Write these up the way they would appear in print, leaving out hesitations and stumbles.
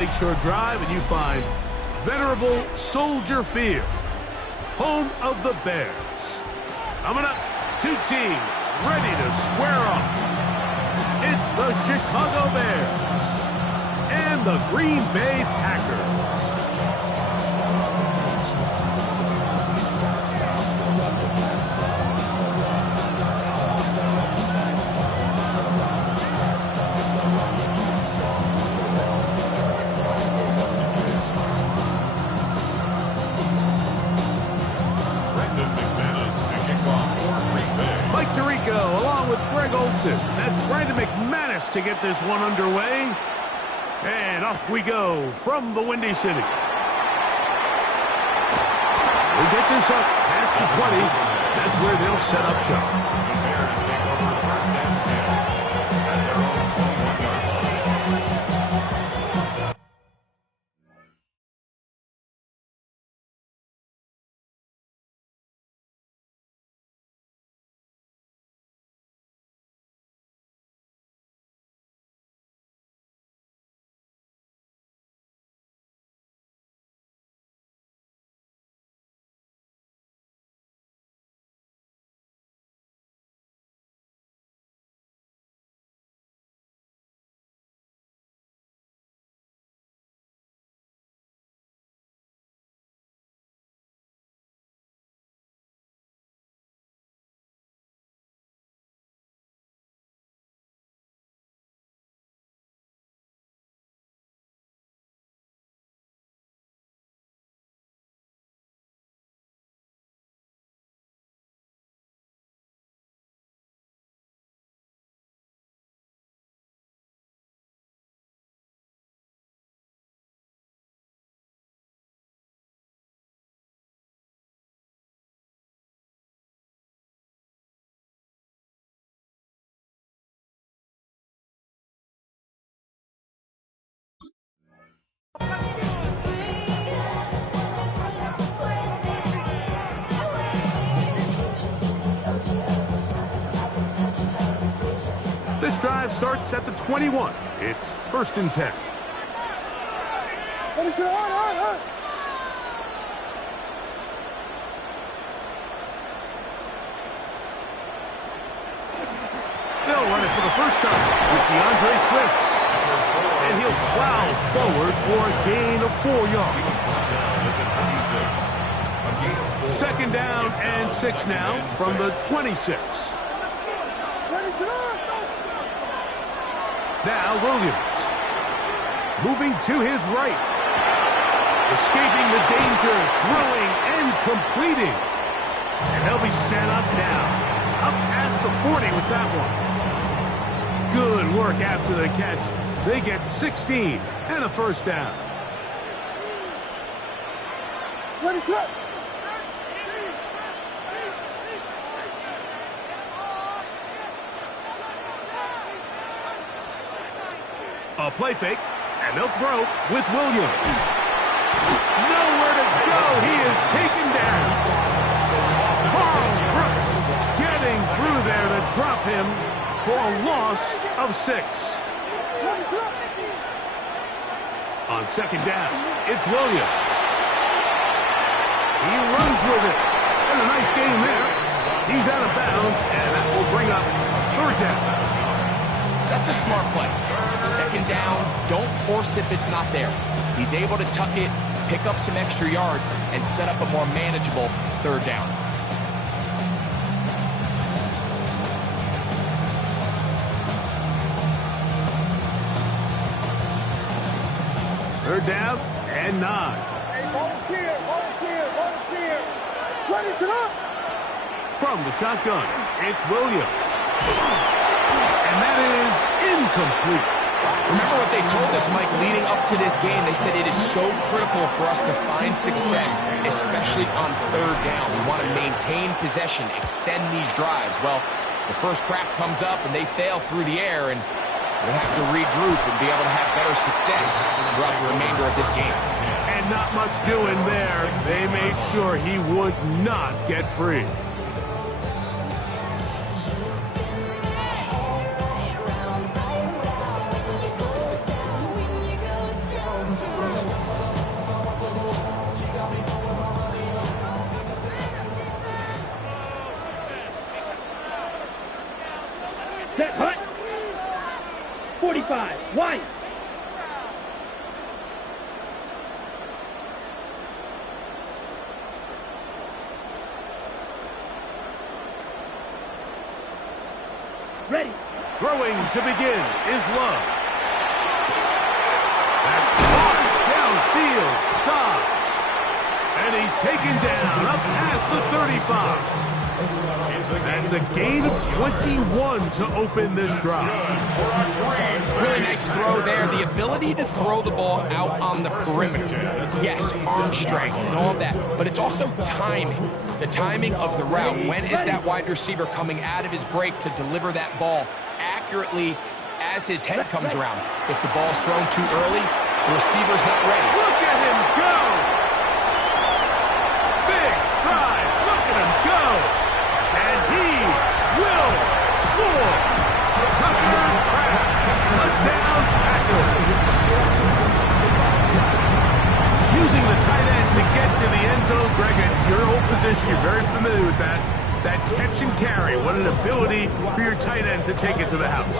Lakeshore Drive, and you find venerable Soldier Field, home of the Bears. Coming up, two teams ready to square off. It's the Chicago Bears and the Green Bay Packers. Along with Greg Olson. That's Brandon McManus to get this one underway. And off we go from the Windy City. We'll get this up past the 20. That's where they'll set up shop. The Bears take over first and 10 at their own 21-yard line. This drive starts at the 21. It's first and 10. They'll run it for the first time with DeAndre Swift. And he'll plow forward for a gain of 4 yards. Second down and 6 now from the 26. Now Williams, moving to his right, escaping the danger, throwing and completing. And they'll be set up now, up past the 40 with that one. Good work after the catch. They get 16 and a first down. What is up? A play fake, and they'll throw with Williams. Nowhere to go. He is taken down. Carl Brooks getting through there to drop him for a loss of 6. On second down, it's Williams. He runs with it. And a nice game there. He's out of bounds, and that will bring up third down. That's a smart play. Second down, don't force it if it's not there. He's able to tuck it, pick up some extra yards, and set up a more manageable third down. Third down and 9. Hey, volunteer. What is it up? From the shotgun, it's Williams. And that is incomplete. Remember what they told us, Mike, leading up to this game. They said it is so critical for us to find success, especially on third down. We want to maintain possession, extend these drives. Well, the first crack comes up and they fail through the air, and we'll have to regroup and be able to have better success throughout the remainder of this game. And not much doing there. They made sure he would not get free. 35, white. Ready. Throwing to begin is Love. That's caught downfield. Dobbs. And he's taken down up past the 35. That's a gain of 21 to open this drive. Really nice throw there. The ability to throw the ball out on the perimeter. Yes, arm strength and all of that, but it's also timing. The timing of the route. When is that wide receiver coming out of his break to deliver that ball accurately as his head comes around? If the ball's thrown too early, the receiver's not ready. Look at him go! Big strides. Look at him go! And he will score. Touchdown, Packers. Using the tight end to get to the end zone, Greg, it's your old position. You're very familiar with that. That catch and carry. What an ability for your tight end to take it to the house.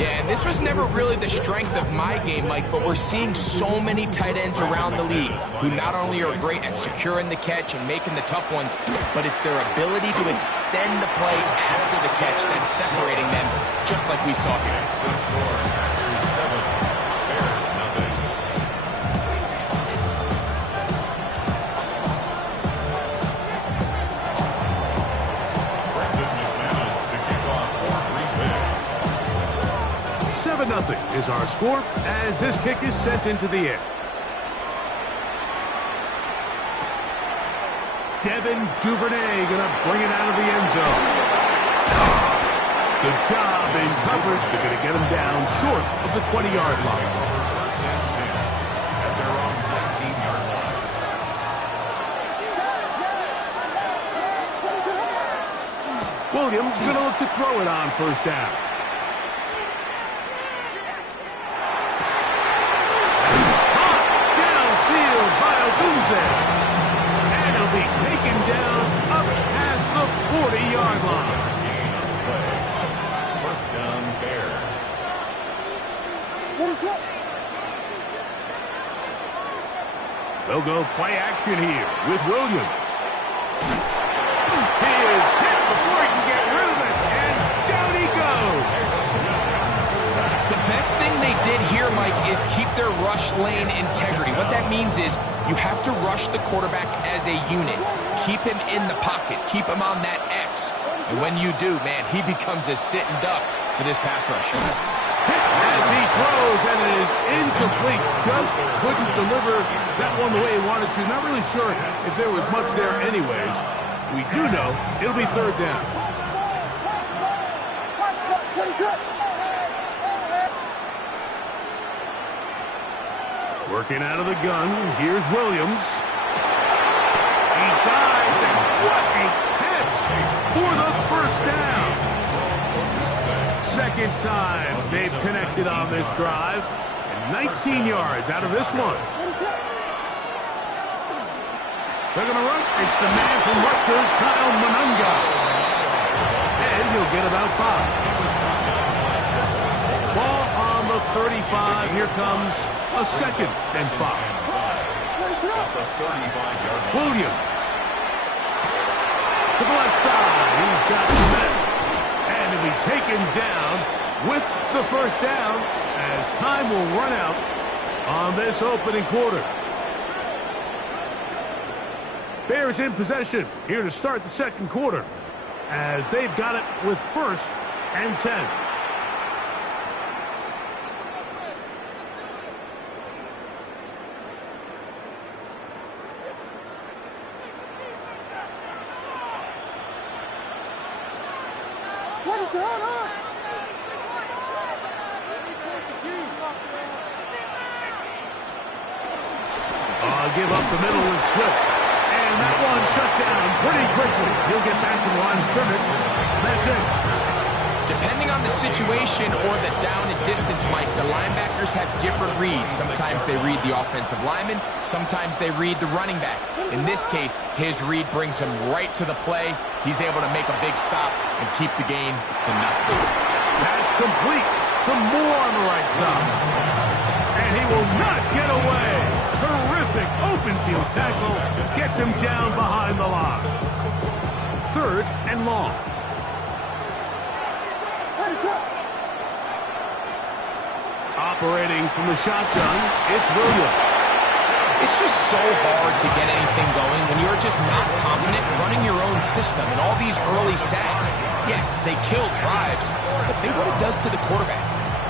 Yeah, and this was never really the strength of my game, Mike, but we're seeing so many tight ends around the league who not only are great at securing the catch and making the tough ones, but it's their ability to extend the play after the catch that's separating them, just like we saw here. The score is 7. Bears nothing. To kick off for Green Bay. 7-0 is our score as this kick is sent into the air. Devin Duvernay going to bring it out of the end zone. Good job in coverage. They're going to get him down short of the 20-yard line. First and 10 at their own 19-yard line. Williams going to look to throw it on first down. Caught downfield by Ogunze. And he'll be taken down up past the 40-yard line. Gain on the play. First down, Bears. What is up? They'll go play action here with Williams. He is hit before he can get rid of it, and down he goes. The best thing they did here, Mike, is keep their rush lane integrity. What that means is you have to rush the quarterback as a unit. Keep him in the pocket. Keep him on that X. And when you do, man, he becomes a sitting duck for this pass rush. As he throws, and it is incomplete. Just couldn't deliver that one the way he wanted to. Not really sure if there was much there anyways. We do know it'll be third down. What is up? Working out of the gun, here's Williams. He dives, and what a catch for the first down. Second time they've connected on this drive, and 19 yards out of this one. They're going to run. It's the man from Rutgers, Kyle Monunga. And he'll get about 5. Ball on the 35. Here comes a 2nd and 5. Williams. To the left side. He's got Med. And he'll be taken down with the first down as time will run out on this opening quarter. Bears in possession here to start the second quarter as they've got it with 1st and 10. What is going on? Give up the middle with Swift. And that one shut down pretty quickly. He'll get back to the line of scrimmage. That's it. Depending on the situation or the down and distance, Mike, the linebackers have different reads. Sometimes they read the offensive lineman. Sometimes they read the running back. In this case, his read brings him right to the play. He's able to make a big stop and keep the gain to nothing. That's complete Some more on the right side. And he will not get away. Terrific open field tackle. Gets him down behind the line. 3rd and long. Operating from the shotgun, it's Williams. It's just so hard to get anything going when you're just not confident running your own system and all these early sacks. Yes, they kill drives, but think what it does to the quarterback.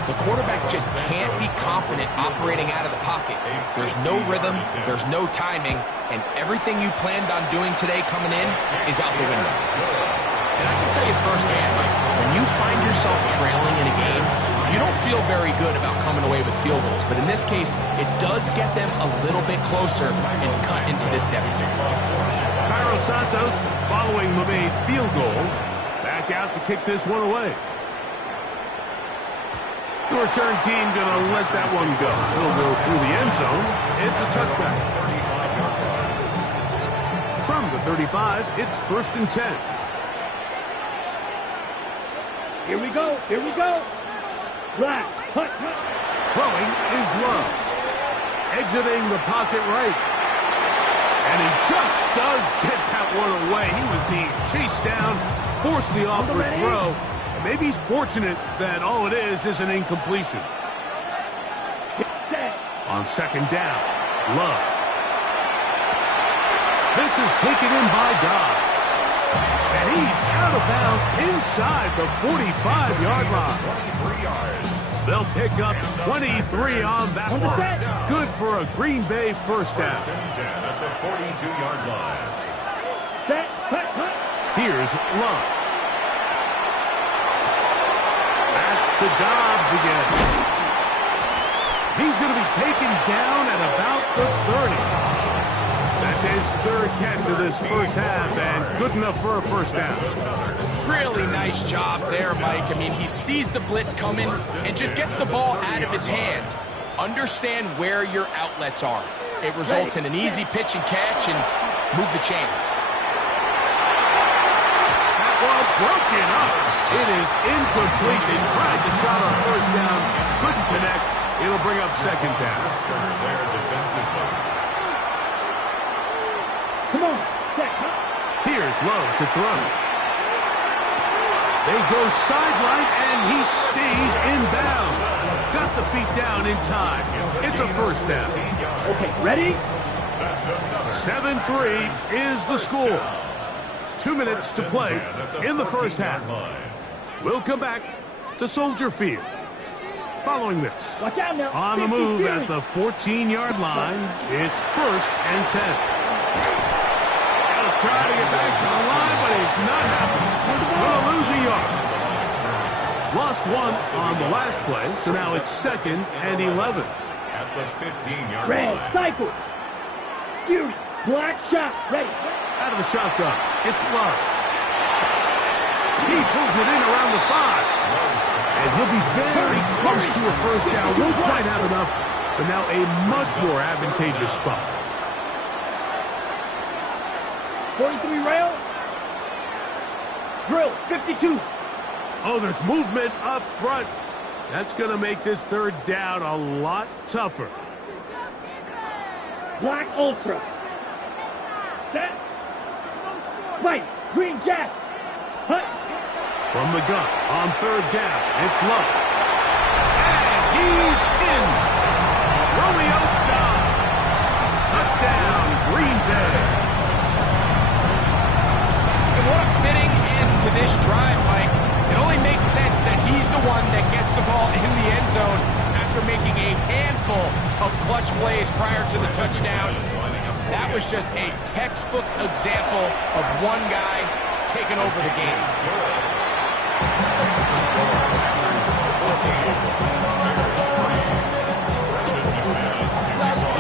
The quarterback just can't be confident operating out of the pocket. There's no rhythm, there's no timing, and everything you planned on doing today coming in is out the window. And I can tell you firsthand, when you find yourself trailing in a game, you don't feel very good about coming away with field goals. But in this case, it does get them a little bit closer and cut into this deficit. Cairo Santos following the made field goal. Back out to kick this one away. The return team going to let that one go. It'll go through the end zone. It's a touchback. From the 35, it's 1st and 10. Here we go. Here we go. Black. Hut, hut. Throwing is Love. Exiting the pocket right. And he just does get that one away. He was being chased down, forced the awkward throw. Maybe he's fortunate that all it is an incompletion. On 2nd down, Love. This is taken in by Dobbs. And he's out of bounds inside the 45-yard line. 23 yards. They'll pick up 23 on that one. Good for a Green Bay first down. 1st and 10 at the 42-yard line. Set. Hut, hut. Here's Love. That's to Dobbs again. He's going to be taken down at about the 30. That's his 3rd catch of this first half, and good enough for a first down. Really nice job there, Mike. I mean, he sees the blitz coming and just gets the ball out of his hands. Understand where your outlets are. It results in an easy pitch and catch and move the chains. That ball broken up. It is incomplete. They tried the shot on first down, couldn't connect. It'll bring up 2nd down. Their defensive back. Come on. Set. Hut. Here's Love to throw. They go sideline, and he stays in bounds. Got the feet down in time. It's a first down. Okay, ready? 7-3 is the score. 2 minutes to play in the first half. We'll come back to Soldier Field. Following this, Watch out now. on the move at the 14-yard line, it's 1st and 10. They'll try to get back to the line, but it's not happening. Gonna lose a yard. Lost 1 on the last play, so now it's 2nd and 11. At the 15-yard Red. line. Cycle. Fury. Black shot. Ready. Out of the shotgun, it's Love. He pulls it in around the 5. And he'll be very close to a first down. Won't quite have enough, but now a much more advantageous spot. 43 rail. Drill. 52. Oh, there's movement up front. That's going to make this 3rd down a lot tougher. Black Ultra. Set. Fight. Green Jack. Hut. From the gun on 3rd down, it's Love. And he's in. Romeo Dobbs. Touchdown, Green Bay. And what a fitting end to this drive, Mike. It only makes sense that he's the one that gets the ball in the end zone after making a handful of clutch plays prior to the touchdown. That was just a textbook example of one guy taking over the game.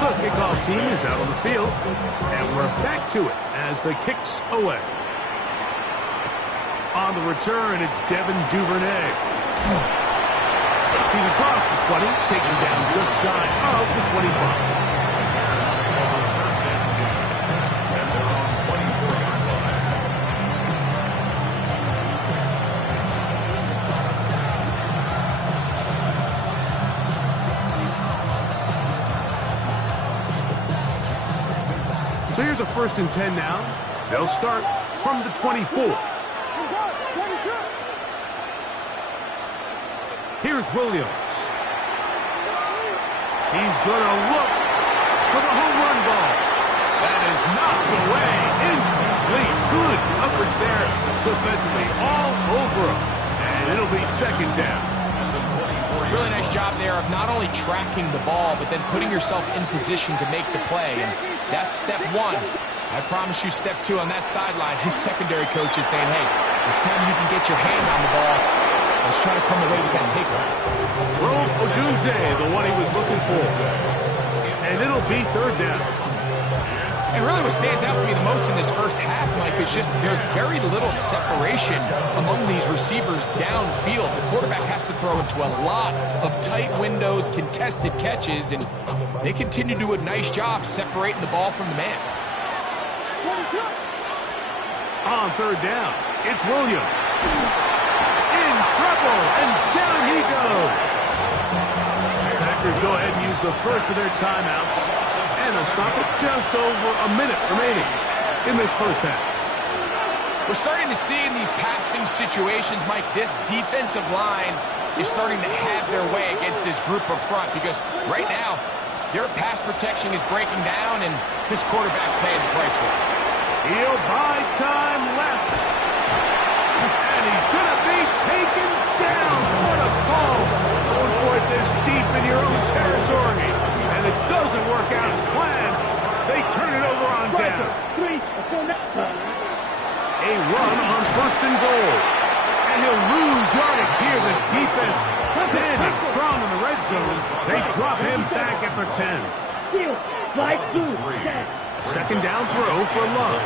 The kickoff team is out on the field, and we're back to it as the kick's away. On the return, it's Devin Duvernay. He's across the 20, taken down just shy of the 25. So here's a 1st and 10 now. They'll start from the 24. Here's Williams. He's going to look for the home run ball. That is knocked away. Incomplete. Good coverage there defensively all over him. And it'll be 2nd down. Really nice job there of not only tracking the ball, but then putting yourself in position to make the play. And that's step 1. I promise you step 2 on that sideline. His secondary coach is saying, hey, next time you can get your hand on the ball, let's try to come away with that takeaway. Rome Odunze, the one he was looking for. And it'll be 3rd down. And really what stands out to me the most in this first half, Mike, is just there's very little separation among these receivers downfield. The quarterback has to throw into a lot of tight windows, contested catches, and they continue to do a nice job separating the ball from the man. On 3rd down, it's Williams. In trouble, and down he goes. Packers go ahead and use the first of their timeouts. And they'll stop it just over a minute remaining in this first half. We're starting to see in these passing situations, Mike, this defensive line is starting to have their way against this group up front because right now, their pass protection is breaking down and this quarterback's paying the price for it. He'll buy time left. And he's going to be taken down. What a call. Going for it this deep in your own territory. And it doesn't work out as planned. They turn it over on down. A run on 1st and goal. And he'll lose yardage here. The defense standing strong in the red zone. They drop him back at the 10. 2nd down throw for Love.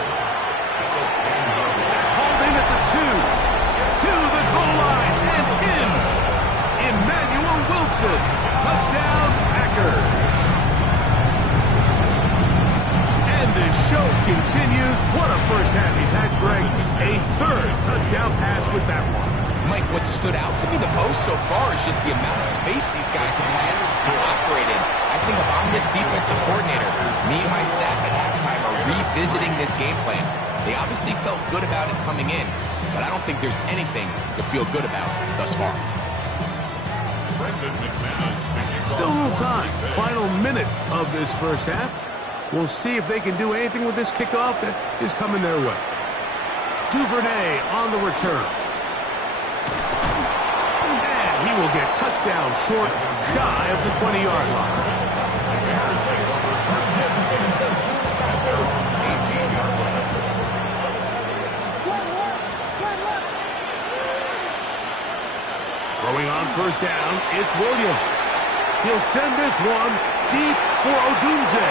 Hauled in at the 2. To the goal line and in. Emmanuel Wilson. Touchdown, Packers. And the show continues. What a first half he's had, Greg. A 3rd touchdown pass with that one. Mike, what stood out to me the most so far is just the amount of space these guys have had to operate in. I think if I'm this defensive coordinator, me and my staff at halftime are revisiting this game plan. They obviously felt good about it coming in, but I don't think there's anything to feel good about thus far. Still a little time. Final minute of this first half. We'll see if they can do anything with this kickoff that is coming their way. Duvernay on the return. And he will get cut down short, shy of the 20-yard line. Throwing on 1st down, it's Williams. He'll send this one deep for Odunze.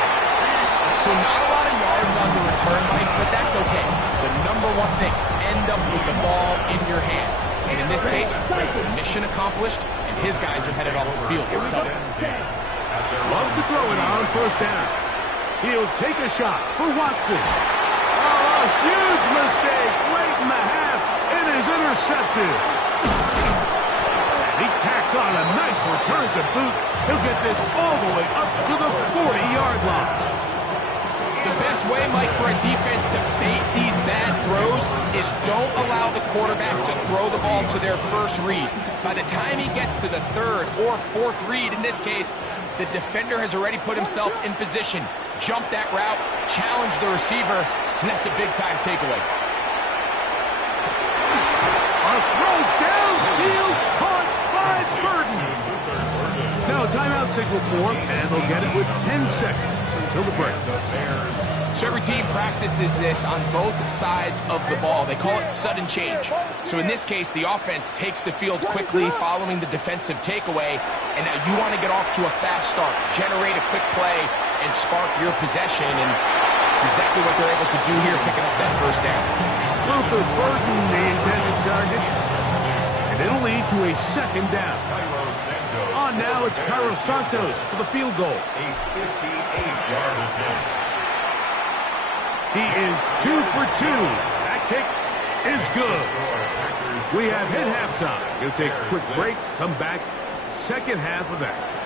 So not a lot of yards on the return, Mike, but that's okay. The number 1 thing, end up with the ball in your hands. And in this case, mission accomplished, and his guys are headed off the field. So. Love to throw it on 1st down. He'll take a shot for Watson. Oh, a huge mistake late in the half. It is intercepted. And he tacks on a nice return to boot. He'll get this all the way up to the 40-yard line. The best way, Mike, for a defense to bait these bad throws is don't allow the quarterback to throw the ball to their first read. By the time he gets to the 3rd or 4th read, in this case, the defender has already put himself in position, jumped that route, challenged the receiver, and that's a big-time takeaway. A throw downfield caught by Burton. Now a timeout signal for him, and they'll get it with 10 seconds until the break. So every team practices this on both sides of the ball. They call it sudden change. So in this case, the offense takes the field quickly following the defensive takeaway, and now you want to get off to a fast start, generate a quick play, and spark your possession, and it's exactly what they're able to do here, picking up that 1st down. Luther Burton, the intended target, and it'll lead to a 2nd down. On now, it's Cairo Santos for the field goal. A 58-yard attempt. He is 2 for 2. That kick is good. We have hit halftime. We'll take a quick break, come back, 2nd half of action.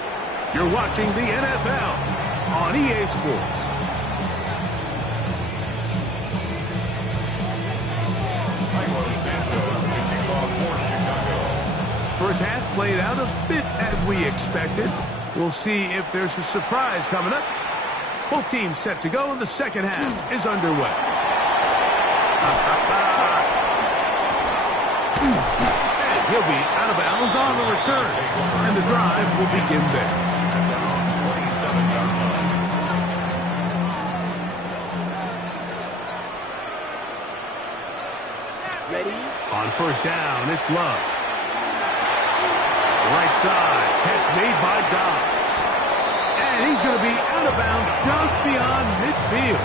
You're watching the NFL on EA Sports. first half played out a bit as we expected. We'll see if there's a surprise coming up. Both teams set to go, and the second half is underway. And he'll be out of bounds on the return, and the drive will begin there. At their own 27-yard line. Ready? On first down, it's Love. Right side, catch made by Dobbs. And he's going to be out of bounds just beyond midfield.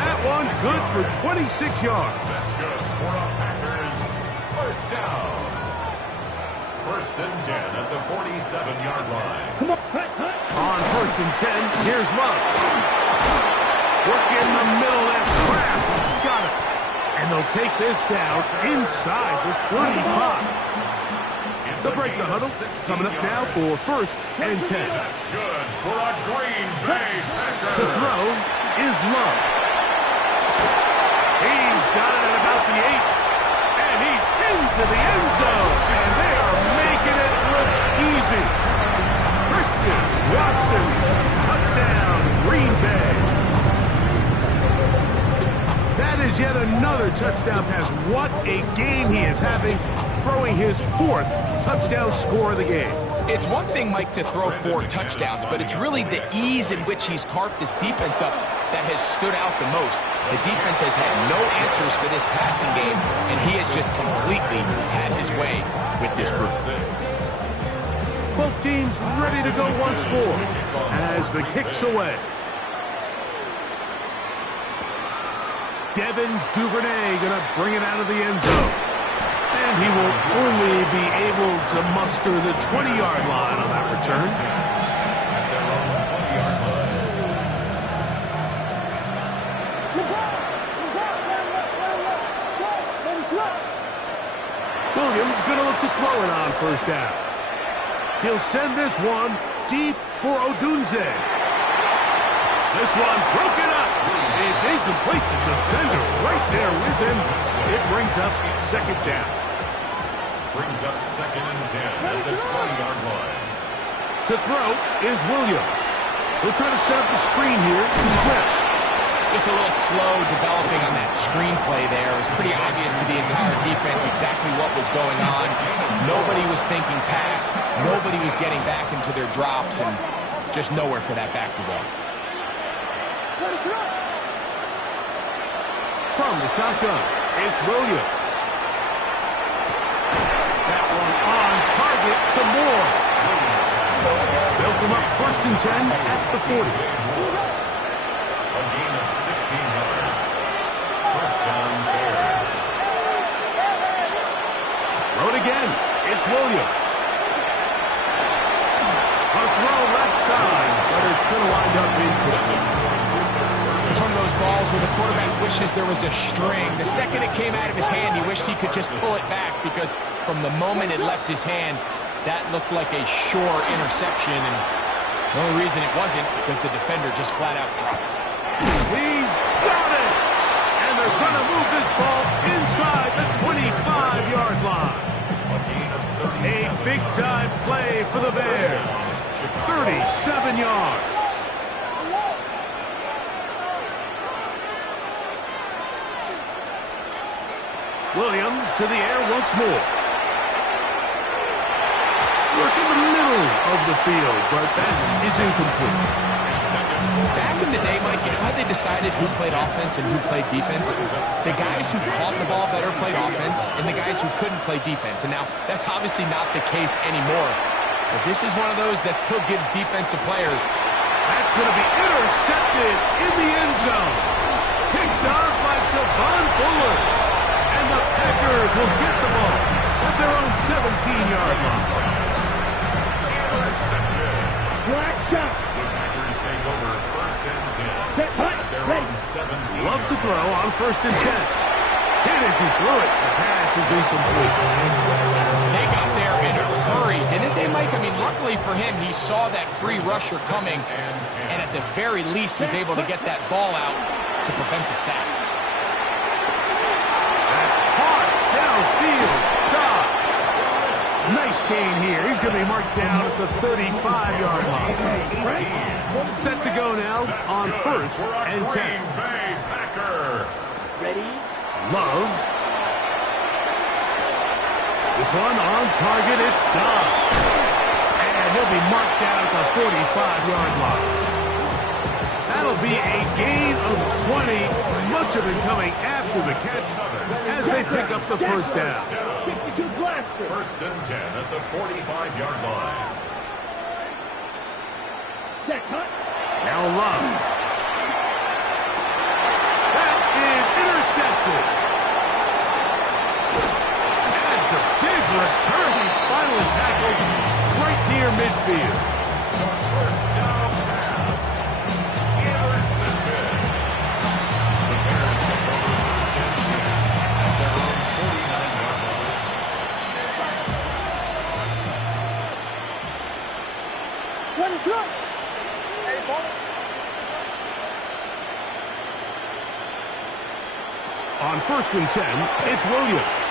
That one good for 26 yards. That's good for our Packers. First down. First and 10 at the 47-yard line. Come on, cut, cut. On first and 10, here's Love. Work in the middle, that's Kraft. Got it. And they'll take this down inside the 35. They'll break the huddle. Coming up now for first and 10. That's good for a Green Bay Packers. To throw is Love. He's got it at about the 8. And he's into the end zone. And they are making it look easy. Christian Watson, touchdown, Green Bay. That is yet another touchdown pass. What a game he is having, throwing his 4th touchdown score of the game. It's one thing, Mike, to throw 4 touchdowns, but it's really the ease in which he's carved this defense up that has stood out the most. The defense has had no answers for this passing game, and he has just completely had his way with this group. Both teams ready to go once more as the kick's away. Devin Duvernay going to bring it out of the end zone. And he will only be able to muster the 20-yard line on that return. At their own 20-yard line. Williams going to look to throw it on first down. He'll send this one deep for Odunze. This one broken up. It's incomplete. The defender right there with him. It brings up second down. Brings up second and 10 at the 20-yard line. To throw is Williams. He'll try to set up the screen here. Swift. Just a little slow developing on that screenplay there. It was pretty obvious to the entire defense exactly what was going on. Nobody was thinking pass. Nobody was getting back into their drops, and just nowhere for that back to go. From the shotgun, it's Williams. That one on target to Moore. They'll come up first and 10 at the 40. A gain of 16 yards. First down, Bears. Throw it again. It's Williams. A throw left side, but it's going to wind up incomplete. It's one of those balls where the quarterback wishes there was a string. The second it came out of his hand, he wished he could just pull it back, because from the moment it left his hand, that looked like a sure interception, and the only reason it wasn't because the defender just flat out dropped it. He's got it! And they're going to move this ball inside the 25-yard line. A gain of 37. A big-time play for the Bears. 37 yards. Williams to the air once more. Work in the middle of the field, but that is incomplete. Back in the day, Mike, you know how they decided who played offense and who played defense? The guys who caught the ball better played offense, and the guys who couldn't play defense. And now, that's obviously not the case anymore. But this is one of those that still gives defensive players. That's going to be intercepted in the end zone. Picked off by Javon Bullard. And the Packers will get the ball at their own 17-yard line. Intercepted. Black shot. The Packers take over first and 10 Get hot. at their own 17. Love to throw on first and 10. Hit as he threw it. The pass is incomplete. They got there in a hurry, didn't they, Mike? I mean, luckily for him, he saw that free rusher coming, and at the very least was able to get that ball out to prevent the sack. That's hard downfield. Dobbs. Nice gain here. He's going to be marked down at the 35-yard line. Set to go now on first and 10. Ready? Love. This one on target. It's done. And he'll be marked down at the 45-yard line. That'll be a gain of 20. Much of it coming after the catch as they pick up the first down. First and 10 at the 45-yard line. Now Love. That is intercepted. That's a big return. Finally tackled right near midfield. First down pass. Intercepted. The Bears take over first and 10 at their own 49-yard line. What is up? On first and 10, it's Williams.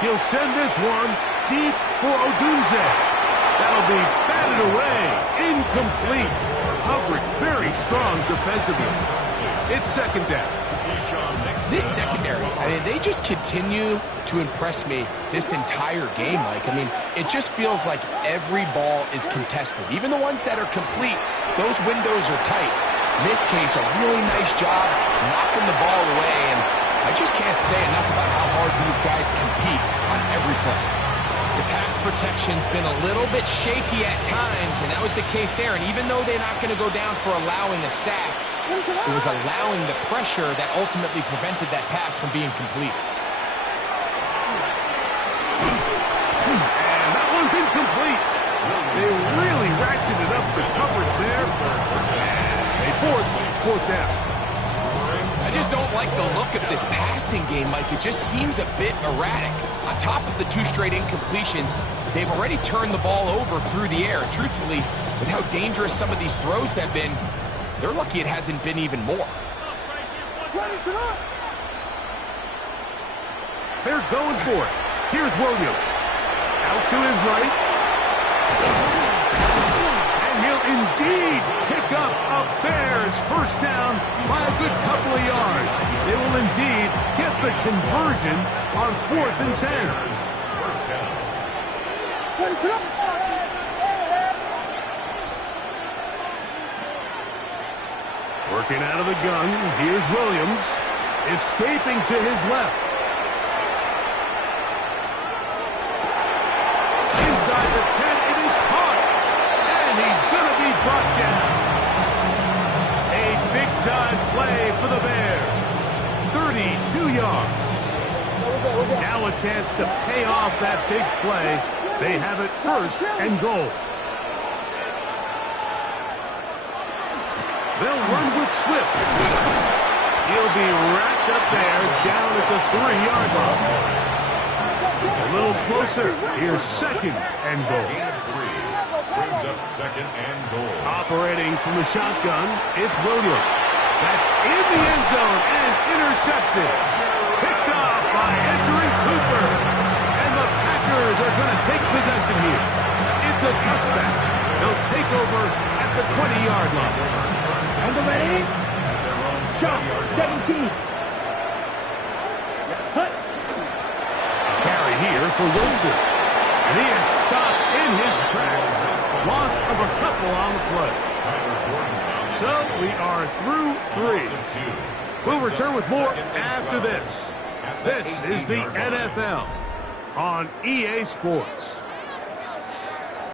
He'll send this one deep for Odunze. That'll be batted away. Incomplete. Coverage very strong defensively. It's second down. This secondary, I mean, they just continue to impress me this entire game, Mike. I mean, it just feels like every ball is contested. Even the ones that are complete, those windows are tight. In this case, a really nice job knocking the ball away, and I just can't say enough about how hard these guys compete on every play. The pass protection's been a little bit shaky at times, and that was the case there. And even though they're not going to go down for allowing a sack, it was allowing the pressure that ultimately prevented that pass from being complete. And that one's incomplete. They really ratcheted up the coverage there. And they force fourth down. I just don't like the look of this passing game, Mike. It just seems a bit erratic. On top of the 2 straight incompletions, they've already turned the ball over through the air. Truthfully, with how dangerous some of these throws have been, they're lucky it hasn't been even more. They're going for it. Here's Williams. Out to his right. And he'll indeed pick up a Bears first down by a good couple of yards. They will indeed get the conversion on 4th and 10. First down. Working out of the gun, here's Williams, escaping to his left. Inside the 10, it is caught, and he's going to be brought down. A big-time play for the Bears. 32 yards. Now a chance to pay off that big play. They have it first and goal. They'll run with Swift. He'll be wrapped up there down at the 3-yard line. A little closer. Here's second and goal. Brings up second and goal. Operating from the shotgun, it's Williams. That's in the end zone and intercepted. Picked off by entering Cooper. And the Packers are going to take possession here. It's a touchback. They'll take over at the 20-yard line. On the ready? Shot. 17. Hut. Carry here for Wilson. And he is stopped in his tracks. Loss of a couple on the play. So we are through 3. We'll return with more after this. This is the NFL on EA Sports.